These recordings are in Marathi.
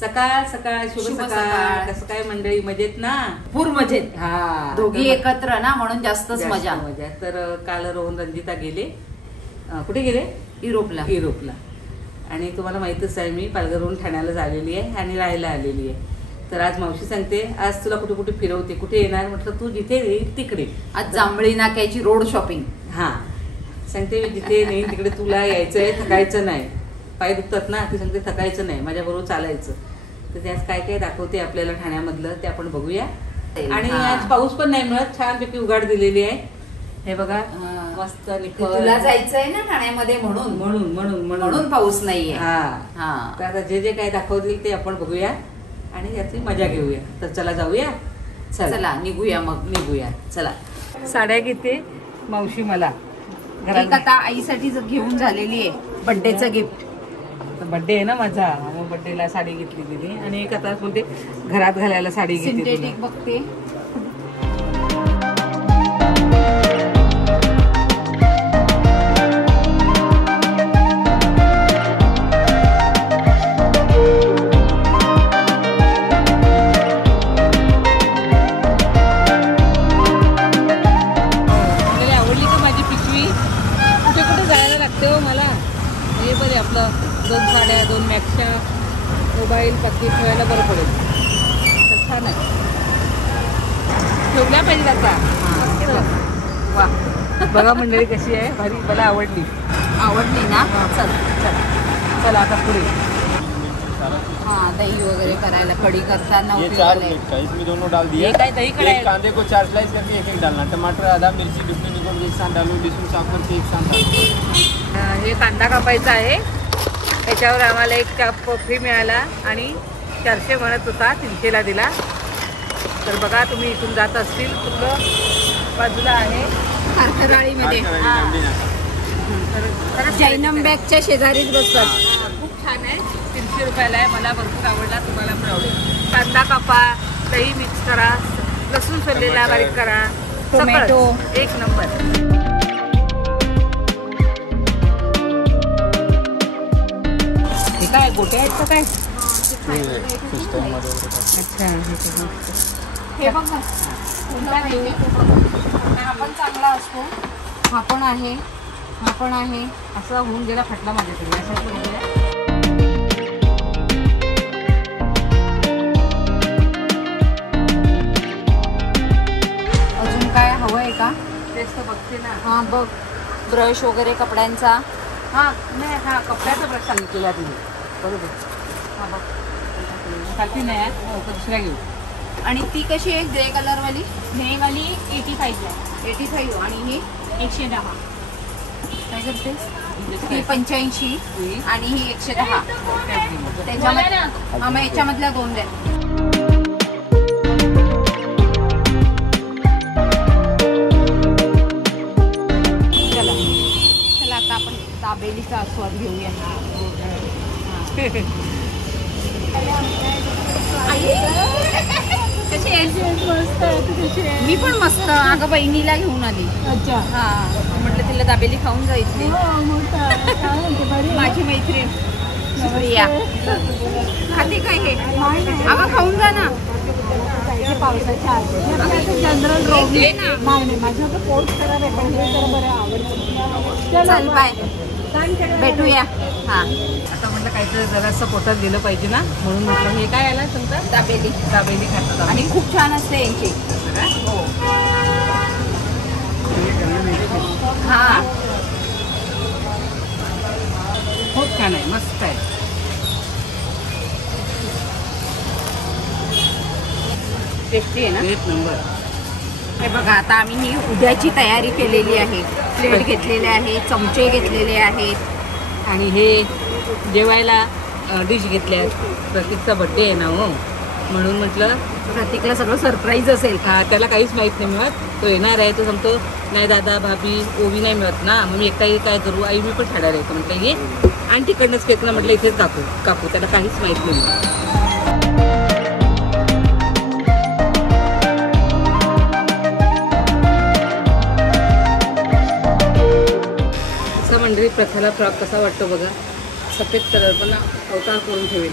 सकाळ सकाळ शुभ सकाळ. कसं काय मंडळी, मजेत ना? पूर मजेत. हा, दोघी एकत्र ना म्हणून जास्तच मजा. तर काल रोहन रंजिता गेले. कुठे गेले? युरोपला. आणि तुम्हाला माहितच आहे, मी पालघरहून ठाण्याला आलेली आहे आणि राहायला आलेली आहे. तर आज मावशी सांगते, आज तुला कुठे कुठे फिरवते, कुठे येणार म्हटलं, तू जिथे येईल तिकडे. आज जांभळी नाक्याची रोड शॉपिंग. हा, सांगते मी जिथे नेईन तिकडे तुला यायचंय, थकायचं नाही. पाय दुखतात ना, ती सांगते थकायचं नाही, माझ्याबरोबर चालायचं. तर ते आज काय काय दाखवते आपल्याला ठाण्यामधलं ते आपण बघूया. आणि आज पाऊस पण नाही मिळत, छानपैकी उघाड दिलेली आहे. हे बघा मस्त. तुला जायचंय ना ठाण्यामध्ये म्हणून पाऊस नाहीये. हा, तर आता जे जे काय दाखवतील ते आपण बघूया आणि याची मजा घेऊया. तर चला जाऊया. चला निघूया. चला. साड्या घेते मावशी मला घरात. आता आईसाठी घेऊन झालेली आहे बर्थडेचं गिफ्ट. बर्थडे आहे ना माझा, मग बर्थडेला साडी घेतली गेली. आणि एक आता बोलते घरात घालायला साडी घेतली. सिंथेटिक बघते. आपलं 2 साड्या, 2 मॅक्सच्या, मोबाईल पत्ती ठेवायला बरं पडेल. तर छान आहे, ठेवल्या पाहिजे आता. वा, बघा मंडळी कशी आहे, भारी. मला आवडली ना. चला आता पुढे. हाँ, दही वगैरह करायला, कड़ी करताना. ये 4 प्लेट का, इसमें दोनों डाल दिया. काय दही एक कांदे को 4 स्लाइस करके एक डालना, टमाटर आधा, मिर्ची डुबली निकोड एक साथ डालू, लहसुन साफ करके एक साथ डालू. हे कांदा कापायचा आहे. त्याच्यावर आम्हाला 1 कप फ्री मिळाला आणि 400 म्हणत होता, 300ला दिला. तर बघा, तुम्ही इथून जात असतील, कुठलं बाजूला आहे, खारखराळीमध्ये. जैनम बॅगच्या शेजारीच बसतात. खूप छान आहे. 300 रुपयाला आहे. मला भरपूर आवडला, तुम्हाला पण आवडेल. कांदा कापा, दही मिक्स करा, लसूण सोललेला बारीक करा, टोमॅटो, एक नंबर. हे काय गोटे आहेत का काय? अच्छा, हे बघ ना, हा पण चांगला असतो. हा पण आहे. असं होऊन गेला फटला माझ्याकडे. अजून काय हवंय का? तेच तर बघते ना. हा बघ, ब्रश वगैरे कपड्यांचा. हा नाही, हा कपड्याचा ब्रश सांगितलेला तुम्ही, बरोबर. हा बघ, खाती नाही, दुसऱ्या घेऊ. आणि ती कशी आहे, ग्रे कलर वाली? ग्रे वाली 85 85. आणि ही 110. काय करते? ही 85 आणि ही 110. त्याच्यामध्ये हा, मग याच्यामधल्या 2 द्या. चला आता आपण दाबेलीचा आस्वाद घेऊया. कशी आहे? मी पण मस्त. अगं बहिणीला घेऊन आली. अच्छा. हा, म्हटलं तिला दाबेली खाऊन जायची. माझी मैत्रीण प्रिया खाते काय हे? अगं खाऊन जा ना. पावसाच्या जनरल रोगले ना. नाही, माझं तर पोट खराब आहे, पण हे तर बरं आवडतं. चल बाय, भेटूया. हा, आता म्हटलं काहीतरी जरासं पोटात गेलं पाहिजे ना, म्हणून म्हटलं हे काय आला समजा, दाबेली खातात. आणि खूप छान असते यांची. हो, हा, खूप छान आहे, मस्त आहे. टेस्टी आहे ना, 1 नंबर. हे बघा, आता आम्ही ही उद्याची तयारी केलेली आहे. प्लेट घेतलेले आहे, चमचे घेतलेले आहेत आणि हे जेवायला डिश घेतल्यात. प्रतीकचा बड्डे आहे ना हो, म्हणून म्हटलं प्रतीकला सगळं सरप्राईज असेल. हा, त्याला काहीच माहीत नाही मिळत. तो येणार आहे, तो सांगतो नाही दादा भाभी ओवी नाही मिळत ना, मग मी एकटाही काय करू, आई मी पण ठाण्याला येतो. म्हटलं ये, आणि तिकडनंच केक ना, म्हटलं इथेच कापू. त्याला काहीच माहीत नाही. मंडळी, प्रथाला फ्रॉक कसा वाटतो बघा. सफेद कलर पण अवतार करून ठेवेल.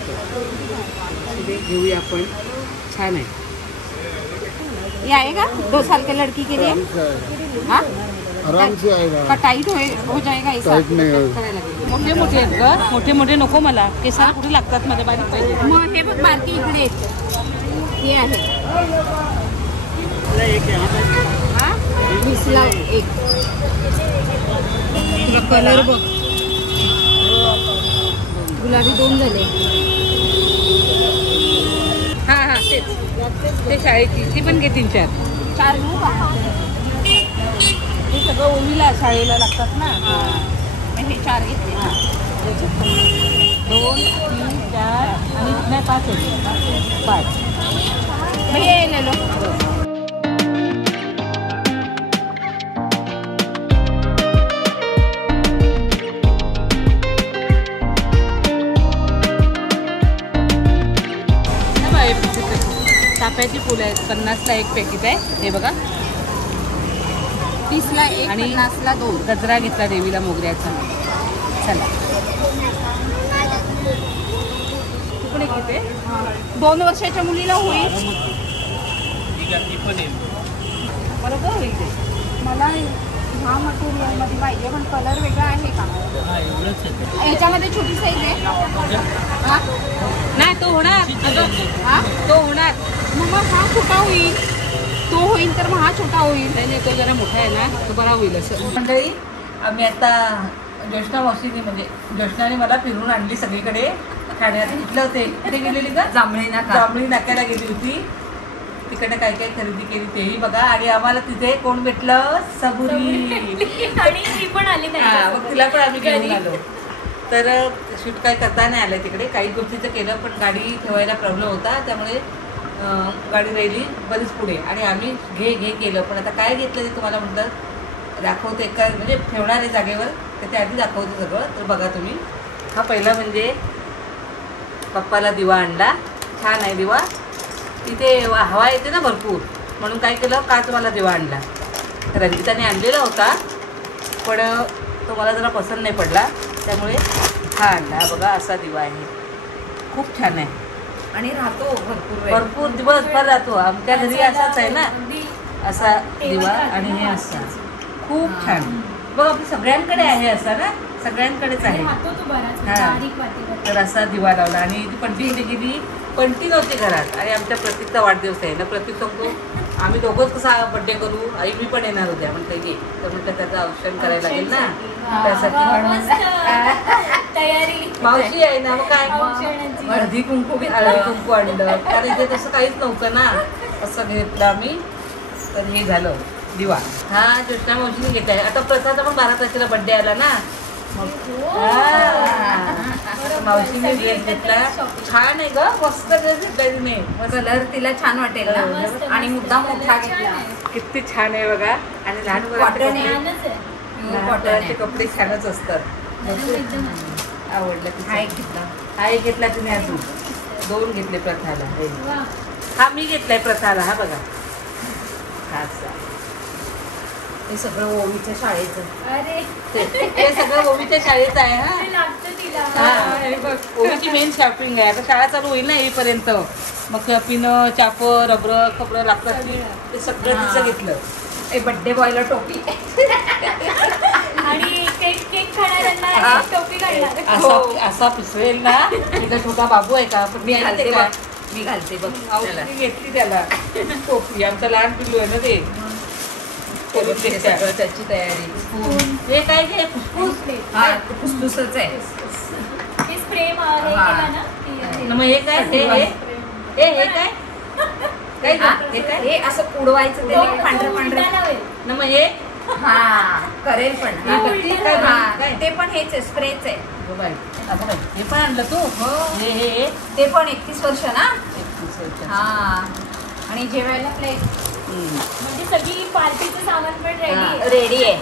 ते घेऊया आपण. छान आहे. ये आएगा 2 साल के लड़की के लिए. हाँ आराम से आएगा. का टाइट हो जाएगा ऐसा. टाइट नहीं है. करायला लागेल. मोठे मोठे आहेत ग. मोठे मोठे नको मला. केसाला कुठे लागतात माझ्या, बारीक पाहिजे. मग हे बघ बारकी इकडे आहेत. हे आहे हा 20ला एक. तुला कलर बघ. गुलाबी 2 झाले. हा हा तेच ते शाळेची. ती पण घे 3-4. 4 घेऊ का. हे सगळं ओवीला शाळेला लागतात ना. मग हे 4 घेतले. 2, 3, 4 आणि नाही 5 आहे. 5. मग हे ले लो. चाफ्याची फुलं आहेत. 50ला एक पॅकेट आहे. हे बघा. 30ला एक आणि 50ला 2. गजरा घेतला देवीला मोगऱ्याचा. चला तिकडे घेते. 2 वर्षाच्या मुलीला होईल. बरोबर होईल ते. मला ह्या मटेरियलमध्ये पाहिजे पण कलर वेगळा आहे का. ह्याच्यामध्ये छोटी साईज आहे. हा नाही तो होणार. हा तो होणार. मग हा छोटा होईल. तो होईल तर मग हा छोटा होईल. नाही तो जरा मोठा आहे ना, तो बरा होईल असं. मंडळी आम्ही आता ज्योष्णा मावशीने म्हणजे ज्योष्णाने मला फिरून आणली सगळीकडे. ठाण्यात कुठलं होते कुठे गेलेली का. जांभळी नाक्याला गेली होती. तिकडे काय काय खरेदी केली तेही बघा. आणि आम्हाला तिथे कोण भेटलं. सबुरी. आणि ती पण आली हा मग तिला पण आम्ही घेऊन आलो. तर शूट काय करता नाही आलं तिकडे. काही गोष्टीचं केलं पण गाडी ठेवायला प्रॉब्लेम होता. त्यामुळे गाडी राहिली बरीच पुढे. आणि आम्ही घे केलं. पण आता काय घेतलं ते तुम्हाला म्हटलं दाखवते. का म्हणजे ठेवणार आहे जागेवर त्याच्या आधी दाखवते सगळं. तर बघा तुम्ही. हा पहिला म्हणजे पप्पाला दिवा आणला. छान आहे दिवा. तिथे हवा येते ना भरपूर म्हणून काय केलं काचवाला दिवा आणला. रंजिताने आणलेला होता पण तो मला जरा पसंत नाही पडला. त्यामुळे हा आणला. बघा असा दिवा आहे. खूप छान आहे. आणि राहतो भरपूर दिवसभर राहतो. आमच्या घरी असाच आहे ना असा दिवा. आणि हे असा खूप छान. बघ आपली सगळ्यांकडे आहे असा ना. सगळ्यांकडेच आहे. तर असा दिवा लावला. आणि ती पंटी गेली. पंटी नव्हती घरात. आणि आमच्या प्रतीकचा वाढदिवस आहे ना. प्रतीक सांगतो आम्ही दोघंच कसा बड्डे करू. आई मी पण येणार होत्या म्हणते की. तर म्हटलं त्याचं औषण करायला लागेल ना त्यासाठी म्हणून तयारी. मावशी आहे ना. मग काय हळदी कुंकू आणलं. कारण ते तसं काहीच नव्हतं ना. असं घेतलं आम्ही. तर हे झालं दिवा. हा ज्योष्णा मावशीने घेतलाय. आता प्रसादचा पण 12 तारखेला बड्डे आला ना. मावशीने ड्रेस घेतला. छान आहे ग. मस्त ड्रेस घेतलाय तिने. कलर तिला छान वाटेल ना. आणि मुद्दा मोठा घेतला. किती छान आहे बघा. आणि लहान मुलांचे कपडे छानच असतात. आवडलं. हा एक घेतला तिने. अजून 2 घेतले प्रथाला. हा मी घेतलाय प्रथाला. हा बघा. हे सगळं ओवीच्या शाळेचं. हे सगळं ओवीच्या शाळेचं आहे. लागतं हे बघ ओवीची मेन शॉपिंग आहे. आता शाळा चालू होईल ना येईपर्यंत. मग पिनं चापर रबर कपडं लागतात ते सगळं तिचं घेतलं. बड्डे बॉयला टोपी. आणि केक खाणाऱ्यांना टोपी घालणार. असा पिसवेल ना. तिथं छोटा बाबू आहे का. पण मी घालते बघ. घेतली त्याला टोपी. आमचा लहान पिल्लू आहे ना ते. त्याची तयारी. हे काय घे फुसफुस. फुसफुसच आहे. हे स्प्रे मग हे काय हे काय हे काय हे असं उडवायचं. ते पांढरं मग हे करेल पण. ते पण हेच आहे. स्प्रेच आहे. हे पण आणलं तू. हे ते पण 31 वर्ष ना. 31 वर्ष. आणि जेवायला प्लेट. म्हणजे सगळी पार्टीचं सामान पण रेडी आहे.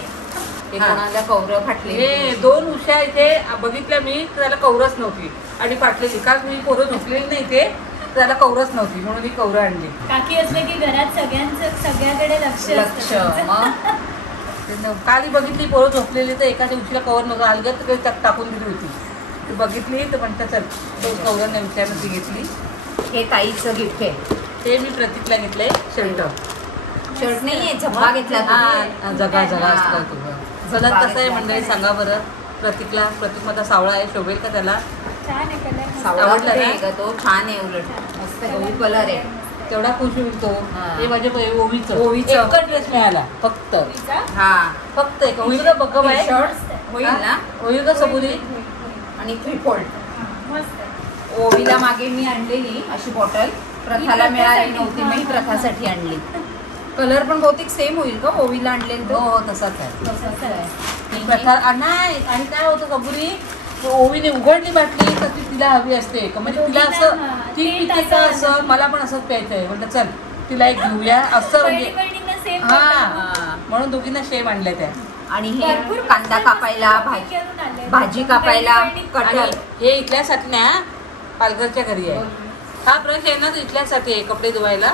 कोणाला कौरव फाटले. हे 2 उशा इथे बघितल्या मी. त्याला कौरच नव्हती आणि फाटलेली. काल मी पोरं झोपलेली नाही ते. त्याला कौरच नव्हती म्हणून मी कौरं आणली. काकी असले की घरात सगळ्याकडे लक्ष. काल बघितली पोरं झोपलेली तर एखाद्या उशीला कवर नव्हतं. अलगद तिकडे टाकून दिली होती. ती बघितली तर म्हणतात चल तो कौरांना विचारलं ती घेतली. हे ताईचं गिफ्ट आहे. ते मी प्रतीकला घेतलंय शर्ट. शर्ट नाहीये, झब्बा घेतला तुम्ही. जगा जगा हा. असतं तुझं. कलर कसं आहे मंडळी सांगा बरं प्रतीकला. प्रतीक माझा सावळा आहे, शोभेल का त्याला? छान आहे कलर. सावळा आवडला कुठे ना? आहे का तो? छान आहे उलट मस्त गहू कलर आहे. तेवढा खुश होईल तो. हा. हे माझ्या ओवीचं ओवीचं. एकच ड्रेस मिळाला फक्त. हा फक्त एक होईल का बघ बाय. शर्ट होईल ना. होईल का सबुरी? आणि 3 फोल्ड. ओवीला मागे मी आणलेली अशी बॉटल, प्रथाला मिळाली नव्हती, मी प्रथासाठी आणली. कलर पण बहुतेक सेम होईल का ओवीला आणलेलं हो तो? हो तसाच आहे. ही प्रथा नाही. आणि काय होतं सबुरी, ओवीने उघडली बाटली तर ती तिला हवी असते का म्हणजे तिला असं ती पिते का असं मला पण असंच प्यायचं आहे. म्हटलं चल तिला एक घेऊया असं म्हणजे हा म्हणून दोघींना शेम आणल्या त्या. आणि हे कांदा कापायला, भाजी कापायला कटर. आणि हे इथल्यासाठी नाही हा, पालघरच्या घरी आहे. हा ब्रश आहे ना तो इथल्यासाठी आहे, कपडे धुवायला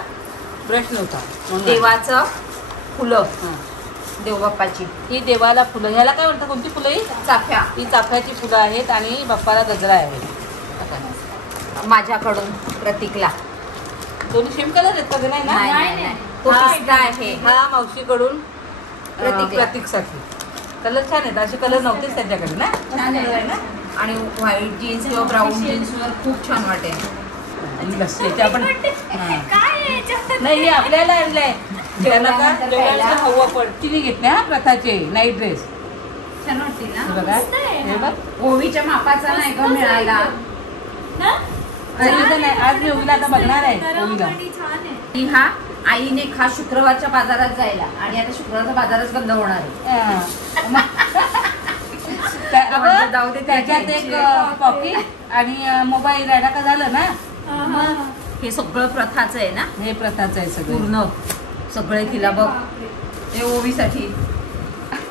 ब्रश नव्हता म्हणून. देवाचं फुलं, हा. देवबाप्पाची ही देवाला फुलं, ह्याला काय म्हणतात, कोणती फुलं ही? चाफ्या ही चाफ्याची फुलं आहेत आणि बाप्पाला गजरा आहे. माझ्याकडून प्रतीकला. दोन्ही सेम कलर आहेत का ग? नाही नाही, ना? नाही, नाही. तो हा. पिस्ता आहे. हा मावशीकडून प्रतीकला. प्रतीकसाठी कलर छान आहेत. असे कलर नव्हतेच त्यांच्याकडे ना. छान आहे ना. आणि व्हाईट जीन्स किंवा ब्राऊन जीन्सवर खूप छान वाटेल. आणि लस्सीचे आपण नाही हे आपल्याला आणलंय त्याला का जेवणाला हवं पण तिने घेतले हा प्रथाचे नाईट ड्रेस. छान वाटतील हे ना. बघा हे बघ. ओवीच्या मापाचा नाही का मिळाला. ओवीला नाही, आज मी ओवीला आता बघणार आहे ओवीला. आणि हा आईने खास शुक्रवारच्या बाजारात जायला, आणि आता शुक्रवारचा बाजारच बंद होणार आहे. अगं, जाऊ दे, त्याच्यात घ्यायची. एक पॉकेट आणि मोबाईल राडा का झालं ना. मग हे सगळं प्रथाचं आहे ना. हे प्रथाचं आहे सगळं पूर्ण सगळे तिला बघ. हे ओवीसाठी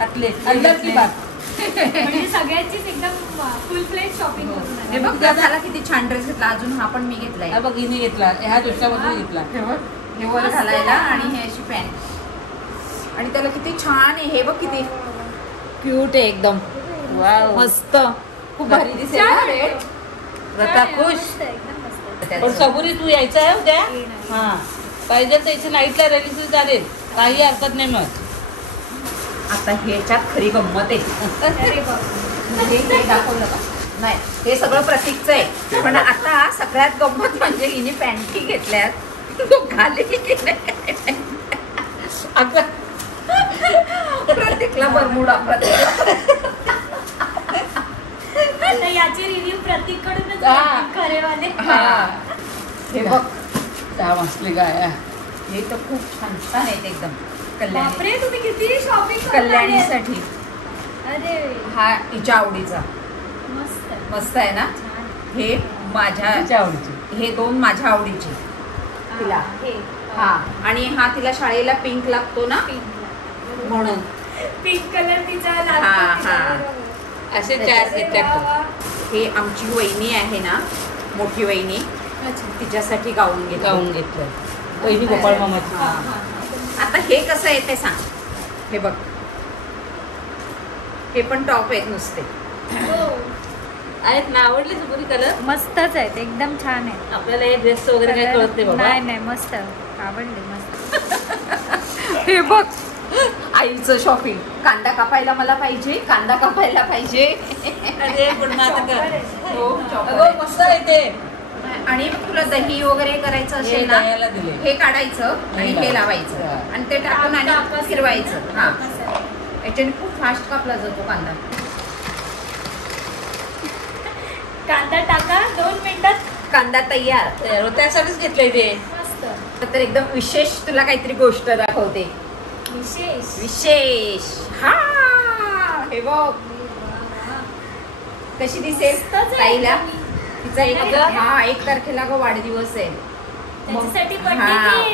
आतले अंदर की बात. म्हणजे सगळ्यांचीच एकदम फुल प्लेट शॉपिंग करून आली. हे बघ प्रथाला किती छान ड्रेस घेतला. अजून हा पण मी घेतलाय. हा बघ हिने घेतला, ह्या जोशामधून घेतला. हे बघ, हे वर घालायला आणि हे अशी पॅन्ट. आणि त्याला किती छान आहे. हे बघ किती क्यूट आहे एकदम. वाव मस्त खूप भारी दिसेल ना रे. प्रथा खुश. मस्त, एकदम मस्त. पण सबुरी तू यायचं आहे उद्या. हा पाहिजे तर इथे नाईटला रेलीसरी चालेल, काही हरकत नाही. मग आता ह्याच्यात खरी गंमत आहे. अरे बापरे. हे दाखवलं का? नाही, हे सगळं प्रतीकचं आहे. पण आता सगळ्यात गंमत म्हणजे हिने पॅन्टी घेतल्यात, तो घाली की नाही. अगं प्रतीकला बरमुडा. आता याचे रिव्ह्यू प्रतीककडूनच हा. येतील खरेवाले. हा. हे बघ, त्या मसली काय हे तर खूप छान छान आहेत एकदम. कल्याणी, बापरे, तुम्ही किती शॉपिंग कल्याणीसाठी. अरे हा हिच्या आवडीचा मस्त. मस्त आहे ना. छान. हे माझ्या, तिच्या आवडीची. हे 2 माझ्या आवडीचे. तिला. हे हा, आणि हा तिला शाळेला पिंक लागतो ना पिंक म्हणून. पिंक कलर तिचा हा, लागतो. हा. असे चार घेतल्यात. हे आमची वहिनी आहे ना, मोठी वहिनी, अच्छा. तिच्यासाठी गाऊन घेतला. गाऊन घेतलं. पहिली गोपाळ मामाची. हा. आता हे कसं आहे ते सांग. हे बघ, हे पण टॉप आहेत नुसते. हो. आहेत ना, आवडले सबुरी कलर. मस्तच आहेत, एकदम छान आहे. आपल्याला हे ड्रेस वगैरे काही कळत नाही बाबा. नाही नाही, मस्त आवडले, मस्त. हे बघ, आईचं शॉपिंग. कांदा कापायला मला पाहिजे, कांदा कापायला पाहिजे. अरे पण मग आता कर. हो, चॉपर अगं आहे. मस्त आहे ते. आणि मग तुला दही वगैरे करायचं हे असेल ना, दह्याला दिले. हे काढायचं आणि हे लावायचं हा. आणि ते टाकून आणि कापायचं. फिरवायचं. हा, याच्याने खूप फास्ट कापला जातो कांदा. कांदा टाका, 2 मिनिटात कांदा तयार. त्यासाठीच घेतलंय ते. मस्त. तर एकदम विशेष तुला काहीतरी गोष्ट दाखवते. विशेष. विशेष. हा, हे बघ कशी दिसेल मस्तच आहे. ताईला. तिचा अगं. 1 तारखेला ग वाढदिवस आहे. त्याच्यासाठी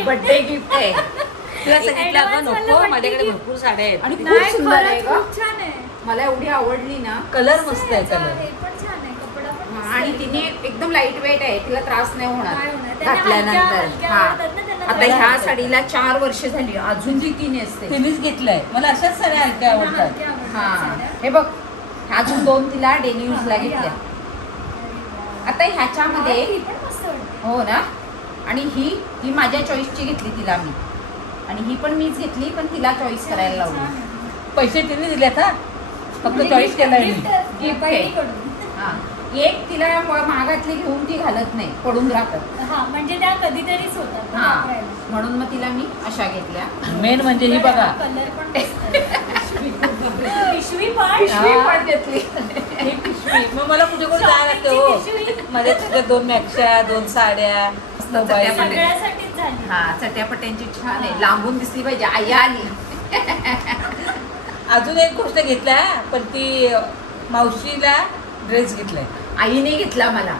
बर्थडे गिफ्ट आहे. तुला सांगितलं अगं Advance नको, वाला माझ्याकडे वाटते भरपूर साड्या आहेत. आणि खूप नाही, सुंदर आहे खरंच ग. खूप छान आहे. मला एवढी आवडली ना. कलर मस्त आहे याचा कलर. हे पण छान आहे, कपडा पण मस्त आणि आहे. तिने एकदम लाईट वेट आहे, तिला त्रास नाही नाही होणार होणार. त्यांना घातल्यानंतर. हलक्या हा, आवडतात ना, त्यांना आता त्रास ह्या होतो. साडीला 4 वर्ष झाली, अजून ती ती नेसते. तिनेच घेतलंय. मला अशाच साड्या हलक्या त्यांना आवडतात. हलक्या आवडतात हा, साड्या. हे बघ, अजून 2 तिला डेली यूजला घेतल्या. आता ह्याच्यामध्ये ही पण मस्त वाटते. हो ना, आणि ही माझ्या चॉईसची घेतली तिला मी, आणि ही पण मीच घेतली, पण तिला चॉईस करायला लावली. पैसे तिने दिलेत हा, फक्त चॉईस केलाय मी. गिफ्ट आहे. हा, एक तिला महागातली घेऊन ती घालत नाही, पडून राहतात. हा म्हणजे त्या कधीतरीच होतात हा, वापरायला. म्हणून मग तिला मी अशा घेतल्या. मेन म्हणजे ही बघा, कलर पण मस्त आहे. पिशवी पण पिशवी पण घेतली. ही पिशवी मग मला कुठे कुठे जायला लागते हो. पिशवी. माझ्या तुझ्या 2 मॅक्शा, 2 साड्या, मोबाईल. सगळ्यासाठीच झाली. हा, चट्यापट्यांची छान आहे, लांबून दिसली पाहिजे, आई आली. अजून एक गोष्ट घेतल्या, पण ती मावशीला ड्रेस घेतलाय. आईने घेतला मला.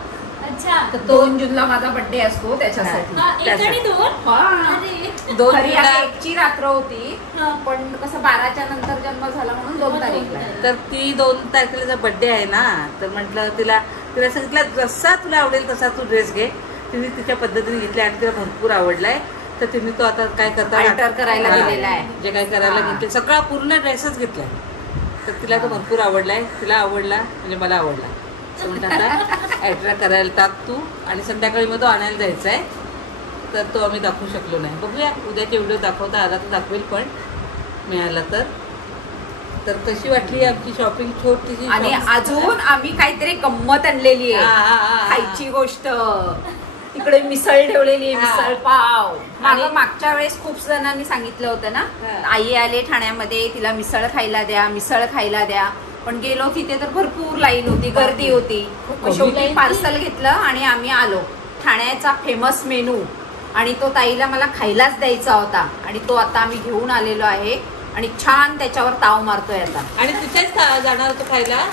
अच्छा. तर 2 जूनला माझा बर्थडे असतो त्याच्यासाठी. हा, एक आणि दोन. हा. अरे 2 खरी जूनला आहे, एकची रात्र होती, हा. पण कसं 12च्या नंतर जन्म झाला म्हणून 2 तारीखला. तर ती 2 तारखेला बर्थडे आहे ना, तर म्हटलं तिला सांगितलं जसा तुला आवडेल तसा तू ड्रेस घे. तिने तिच्या पद्धतीने घेतला आणि तिला भरपूर आवडलाय. तर तिने तो आता काय करता अल्टर करायला हा, दिलेला आहे. जे काय करायला हा. घेतले सगळा पूर्ण ड्रेसच घेतलाय. तर तिला तो भरपूर आवडलाय, तिला आवडला म्हणजे मला आवडला. तर म्हणलं आता ॲड्रा करायला टाक तू, आणि संध्याकाळी मग तो आणायला जायचा आहे. तर तो आम्ही दाखवू शकलो नाही. बघूया उद्याचे व्हिडिओ दाखवता आला तर दाखवेल, पण मिळाला तर कशी वाटली आमची शॉपिंग छोटीशी. आणि अजून आम्ही काहीतरी गंमत आणलेली हा, हा, हा, आहे, हा. खायची गोष्ट. तिकडे मिसळ ठेवलेली आहे, हा. मिसळ पाव. आणि- मागच्या वेळेस खूप जणांनी सांगितलं होतं ना, हा. आई आले ठाण्यामध्ये, तिला मिसळ खायला द्या, मिसळ खायला द्या. पण गेलो तिथे तर भरपूर लाईन होती, गर्दी होती. मग एवढी शेवटी लाईन पार्सल घेतलं आणि आम्ही आलो. ठाण्याचा फेमस मेनू, आणि तो ताईला मला खायलाच द्यायचा होता, आणि तो आता आम्ही घेऊन आलेलो आहे, आणि छान त्याच्यावर ताव मारतोय आता. आणि तिथेच जाणार होतो खायला,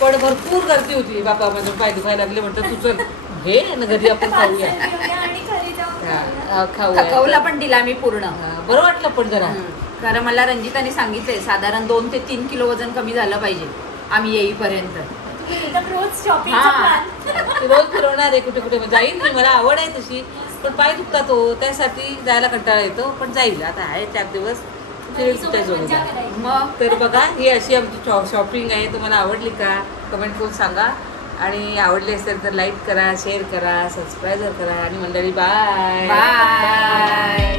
पण भरपूर गर्दी होती. बाबा माझे पाय दुखायला लागले, म्हणतात तू चल घे ना घरी आपण खाऊया. आणि घरी जाऊन खाऊया. थकवला पण दिला मी पूर्ण. बरं वाटलं पण जरा. कारण मला रंजिताने सांगितलंय साधारण 2 ते 3 किलो वजन कमी झालं पाहिजे आम्ही येईपर्यंत. तुम्ही एकदम रोज शॉपिंगचा हा. प्लॅन. रोज फिरवणार आहे कुठे कुठे जाईल मी, मला आवड आहे तशी, पण पाय दुखतात हो, त्यासाठी जायला कंटाळा येतो. पण जाईल, आता आहे 4 दिवस फिरेल तिच्या सोबत मजा जोडीला. करायची. मग तर बघा, ही अशी आमची शॉपिंग आहे. तुम्हाला आवडली का कमेंट करून सांगा, आणि आवडली असेल तर लाईक करा, शेअर करा, सबस्क्राईब करा, आणि मंडळी बाय बाय.